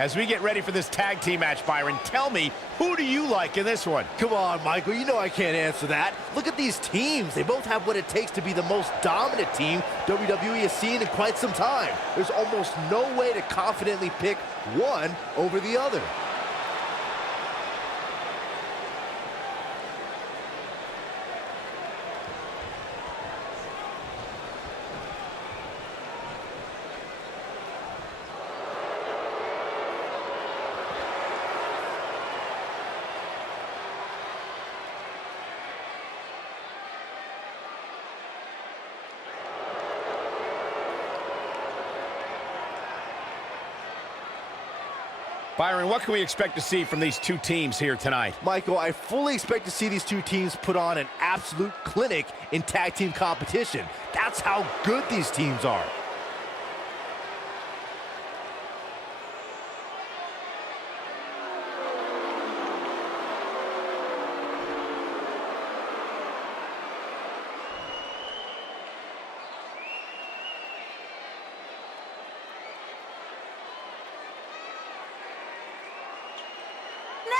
As we get ready for this tag team match, Byron, tell me, who do you like in this one? Come on, Michael, you know I can't answer that. Look at these teams. They both have what it takes to be the most dominant team WWE has seen in quite some time. There's almost no way to confidently pick one over the other. Byron, what can we expect to see from these two teams here tonight? Michael, I fully expect to see these two teams put on an absolute clinic in tag team competition. That's how good these teams are.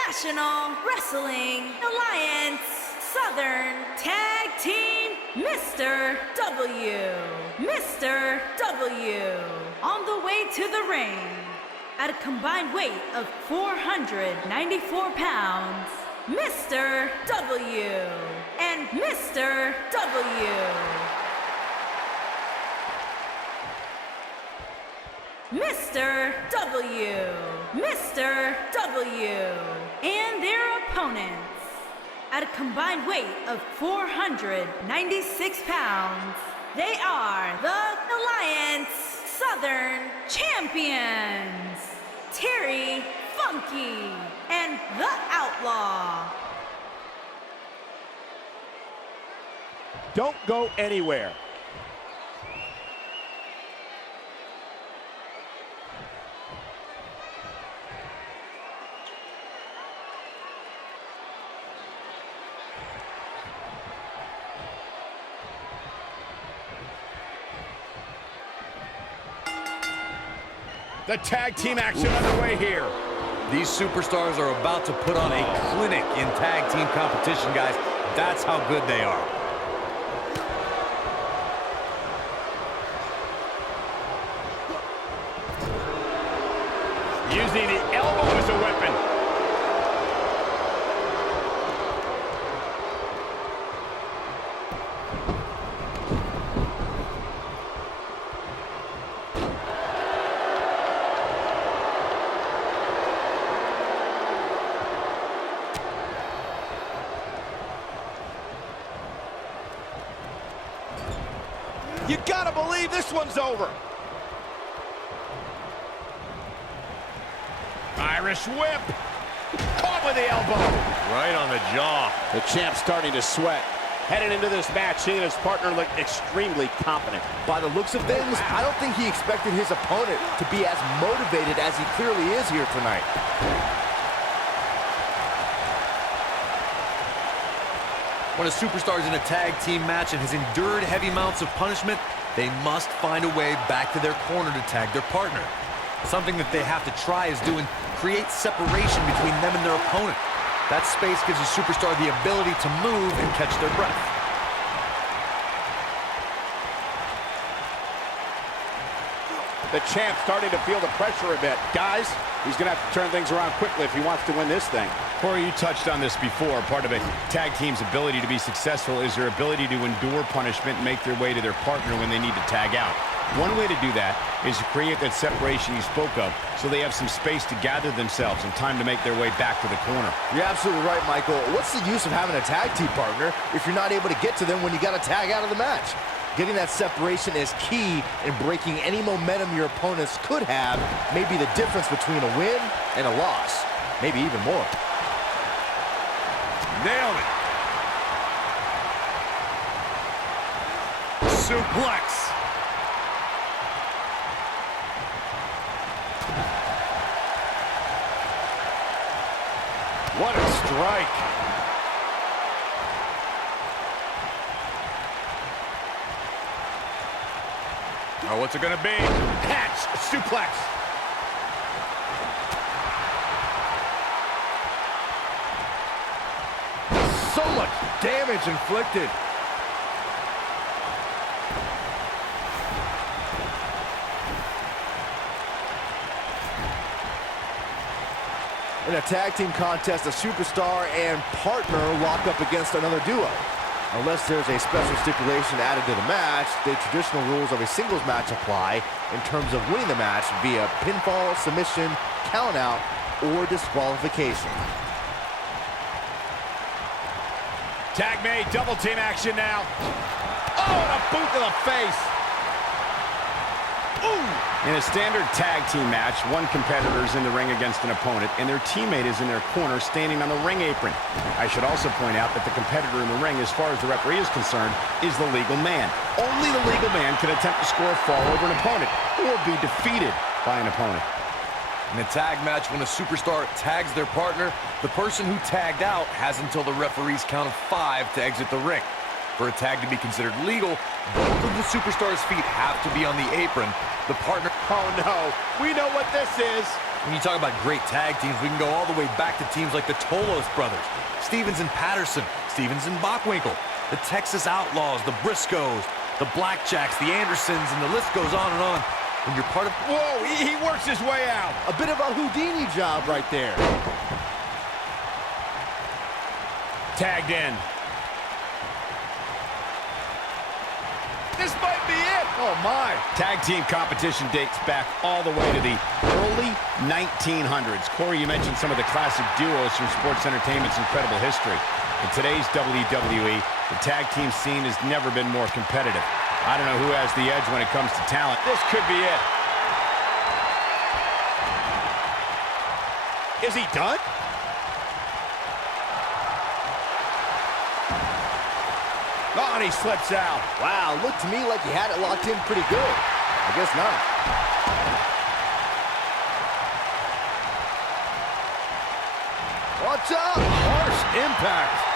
National Wrestling Alliance Southern Tag Team Mr. W. Mr. W. On the way to the ring at a combined weight of 494 pounds, Mr. W. and Mr. W. Mr. W. Mr. W. and their opponents at a combined weight of 496 pounds. They are the Alliance Southern Champions, Terry Funky and the Outlaw. Don't go anywhere. The tag team action underway here. These superstars are about to put on a clinic in tag team competition, guys. That's how good they are. Using the elbow as a weapon. You gotta believe this one's over. Irish whip. Caught with the elbow. Right on the jaw. The champ's starting to sweat. Heading into this match, seeing his partner look extremely confident. By the looks of things, I don't think he expected his opponent to be as motivated as he clearly is here tonight. When a superstar is in a tag team match and has endured heavy amounts of punishment, they must find a way back to their corner to tag their partner. Something that they have to try is doing create separation between them and their opponent. That space gives a superstar the ability to move and catch their breath. The champ starting to feel the pressure a bit. Guys, he's going to have to turn things around quickly if he wants to win this thing. Corey, you touched on this before. Part of a tag team's ability to be successful is their ability to endure punishment and make their way to their partner when they need to tag out. One way to do that is to create that separation you spoke of so they have some space to gather themselves and time to make their way back to the corner. You're absolutely right, Michael. What's the use of having a tag team partner if you're not able to get to them when you got to tag out of the match? Getting that separation is key in breaking any momentum your opponents could have, maybe the difference between a win and a loss, maybe even more. Nailed it. Suplex. What a strike. Oh, what's it gonna be? Catch, suplex. So much damage inflicted. In a tag team contest, a superstar and partner lock up against another duo. Unless there's a special stipulation added to the match, the traditional rules of a singles match apply in terms of winning the match via pinfall, submission, countout, or disqualification. Tag made, double team action now. Oh, and a boot to the face. Ooh! In a standard tag team match, one competitor is in the ring against an opponent, and their teammate is in their corner standing on the ring apron. I should also point out that the competitor in the ring, as far as the referee is concerned, is the legal man. Only the legal man can attempt to score a fall over an opponent or be defeated by an opponent. In a tag match, when a superstar tags their partner, the person who tagged out has until the referee's count of 5 to exit the ring. For a tag to be considered legal, both of the superstars' feet have to be on the apron. The partner... Oh, no. We know what this is. When you talk about great tag teams, we can go all the way back to teams like the Tolos brothers, Stevens and Patterson, Stevens and Bockwinkel, the Texas Outlaws, the Briscoes, the Blackjacks, the Andersons, and the list goes on and on. When you're part of... Whoa, he works his way out. A bit of a Houdini job right there. Tagged in. This might be it. Oh, my. Tag team competition dates back all the way to the early 1900s. Corey, you mentioned some of the classic duos from sports entertainment's incredible history. In today's WWE, the tag team scene has never been more competitive. I don't know who has the edge when it comes to talent. This could be it. Is he done? Oh, and he slips out. Wow, looked to me like he had it locked in pretty good. I guess not. Watch out! Harsh impact.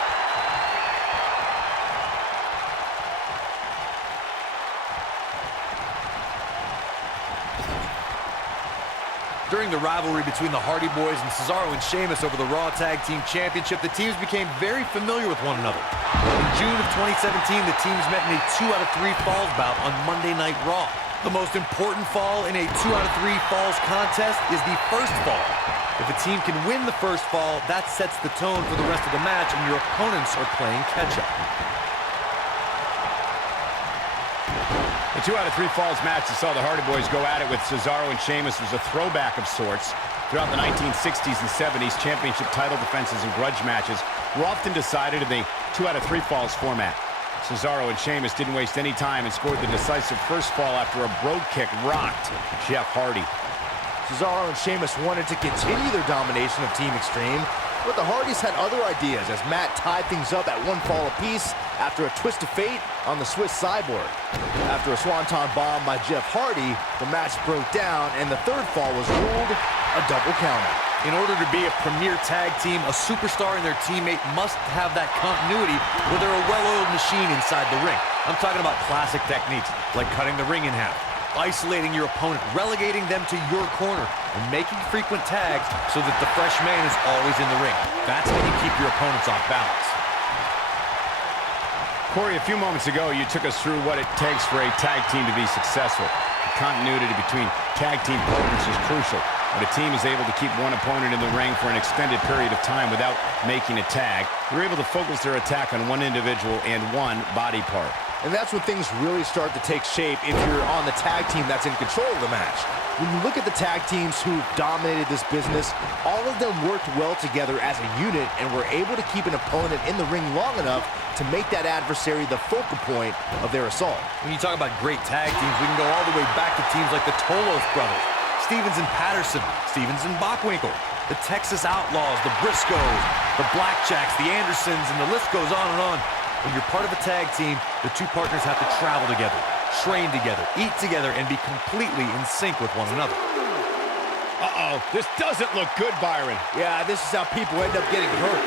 During the rivalry between the Hardy Boys and Cesaro and Sheamus over the Raw Tag Team Championship, the teams became very familiar with one another. In June of 2017, the teams met in a 2 out of 3 falls bout on Monday Night Raw. The most important fall in a 2 out of 3 falls contest is the first fall. If a team can win the first fall, that sets the tone for the rest of the match, and your opponents are playing catch-up. The 2 out of 3 falls match that saw the Hardy Boys go at it with Cesaro and Sheamus was a throwback of sorts. Throughout the 1960s and 70s, championship title defenses and grudge matches were often decided in the 2 out of 3 falls format. Cesaro and Sheamus didn't waste any time and scored the decisive first fall after a brogue kick rocked Jeff Hardy. Cesaro and Sheamus wanted to continue their domination of Team Extreme, but the Hardys had other ideas as Matt tied things up at 1 fall apiece after a twist of fate on the Swiss Cyborg. After a swanton bomb by Jeff Hardy, the match broke down and the third fall was ruled a double countout. In order to be a premier tag team, a superstar and their teammate must have that continuity where they're a well-oiled machine inside the ring. I'm talking about classic techniques like cutting the ring in half, isolating your opponent, relegating them to your corner, and making frequent tags so that the fresh man is always in the ring. That's how you keep your opponents off balance. Corey, a few moments ago, you took us through what it takes for a tag team to be successful. The continuity between tag team partners is crucial. When a team is able to keep one opponent in the ring for an extended period of time without making a tag, they're able to focus their attack on one individual and one body part. And that's when things really start to take shape if you're on the tag team that's in control of the match. When you look at the tag teams who dominated this business, all of them worked well together as a unit and were able to keep an opponent in the ring long enough to make that adversary the focal point of their assault. When you talk about great tag teams, we can go all the way back to teams like the Tolos brothers, Stevens and Patterson, Stevens and Bockwinkel, the Texas Outlaws, the Briscoes, the Blackjacks, the Andersons, and the list goes on and on. When you're part of a tag team, the two partners have to travel together, train together, eat together, and be completely in sync with one another. Uh-oh, this doesn't look good, Byron. Yeah, this is how people end up getting hurt.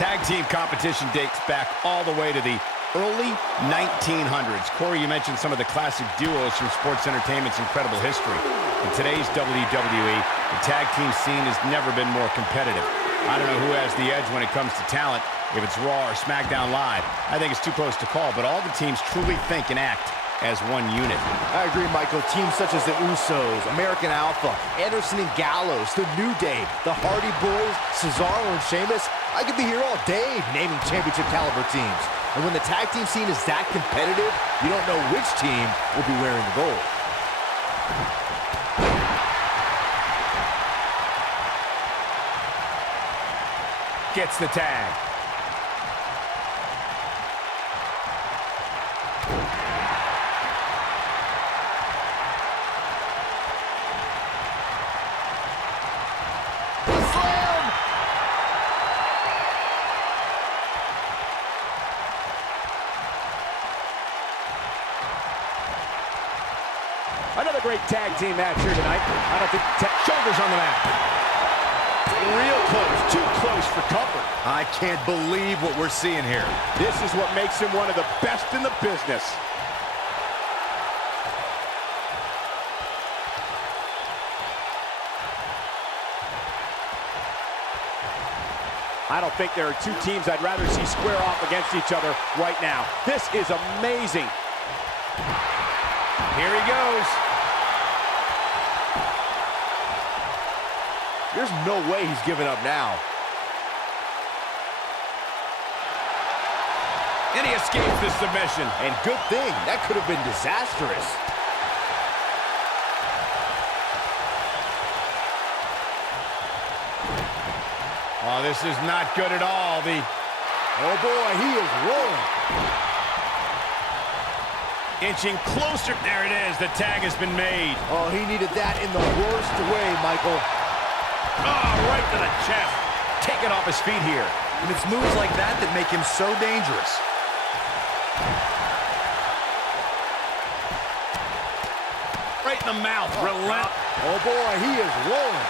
Tag team competition dates back all the way to the early 1900s. Corey, you mentioned some of the classic duos from sports entertainment's incredible history. In today's WWE, the tag team scene has never been more competitive. I don't know who has the edge when it comes to talent. If it's Raw or SmackDown Live, I think it's too close to call, but all the teams truly think and act as one unit. I agree, Michael. Teams such as the Usos, American Alpha, Anderson and Gallows, The New Day, the Hardy Boys, Cesaro and Sheamus. I could be here all day naming championship caliber teams. And when the tag team scene is that competitive, you don't know which team will be wearing the gold. Gets the tag. Another great tag team match here tonight. I don't think shoulders on the mat. Real close, too close for comfort. I can't believe what we're seeing here. This is what makes him one of the best in the business. I don't think there are two teams I'd rather see square off against each other right now. This is amazing. Here he goes. There's no way he's giving up now. And he escapes the submission. And good thing, that could have been disastrous. Oh, this is not good at all. Oh boy, he is rolling. Inching closer. There it is. The tag has been made. Oh, he needed that in the worst way, Michael. Oh, right to the chest. Taken off his feet here. And it's moves like that that make him so dangerous. Right in the mouth. Relent. Oh boy, he is rolling.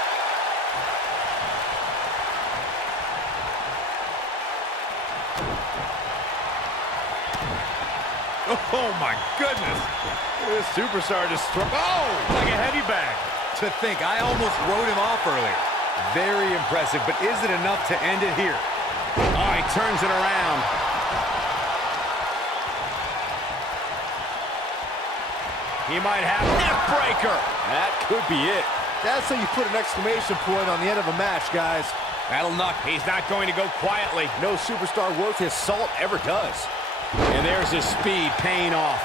Oh, my goodness. This superstar just struck. Oh, like a heavy bag. To think, I almost wrote him off earlier. Very impressive, but is it enough to end it here? Oh, he turns it around. He might have a neck breaker. That could be it. That's how you put an exclamation point on the end of a match, guys. That'll knock. He's not going to go quietly. No superstar worth his salt ever does. And there's his speed paying off.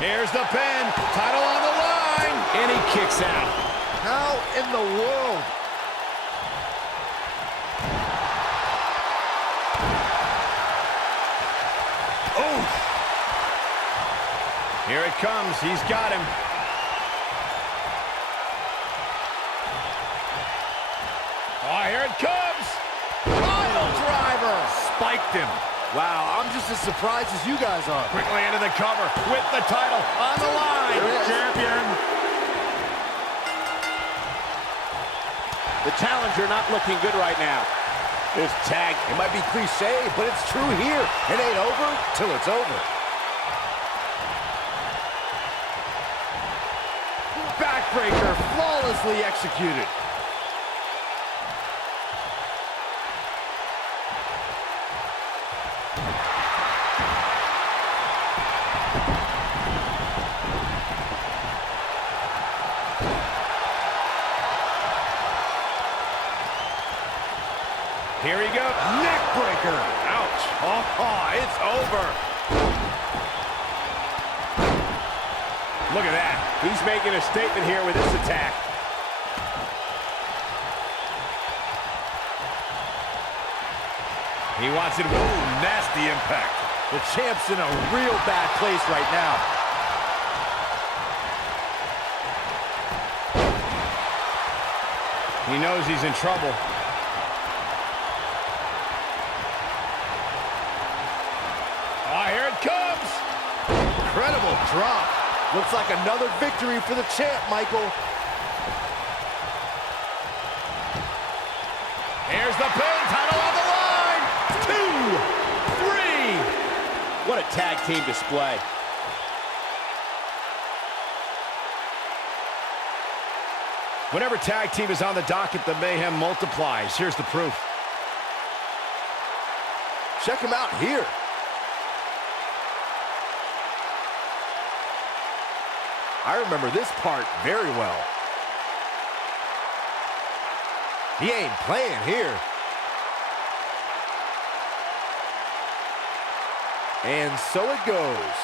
Here's the pin. Title on the line. And he kicks out. How in the world? Oh! Here it comes. He's got him. Oh, here it comes. Pile driver. Spiked him. Wow, I'm just as surprised as you guys are. Quickly into the cover with the title on the line. Champion. The challenger not looking good right now. This tag, It might be cliche, but it's true here. It ain't over till it's over. backbreaker, Flawlessly executed. Here he goes. Neck breaker. Ouch. Oh, it's over. Look at that. He's making a statement here with this attack. He wants it. Ooh, nasty impact. The champ's in a real bad place right now. He knows he's in trouble. Oh, here it comes. Incredible drop. Looks like another victory for the champ, Michael. Here's the pin. Title on the line. 2, 3. What a tag team display. Whenever tag team is on the docket, the mayhem multiplies. Here's the proof. Check him out here. I remember this part very well. He ain't playing here. And so it goes.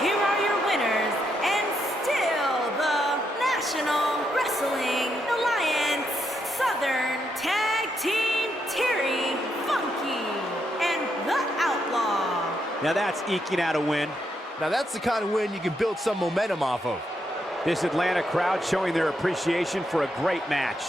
Here are your winners, and still the National Wrestling Alliance Southern Tag Team Terry Funky and the Outlaw. Now that's eking out a win. Now that's the kind of win you can build some momentum off of. This Atlanta crowd showing their appreciation for a great match.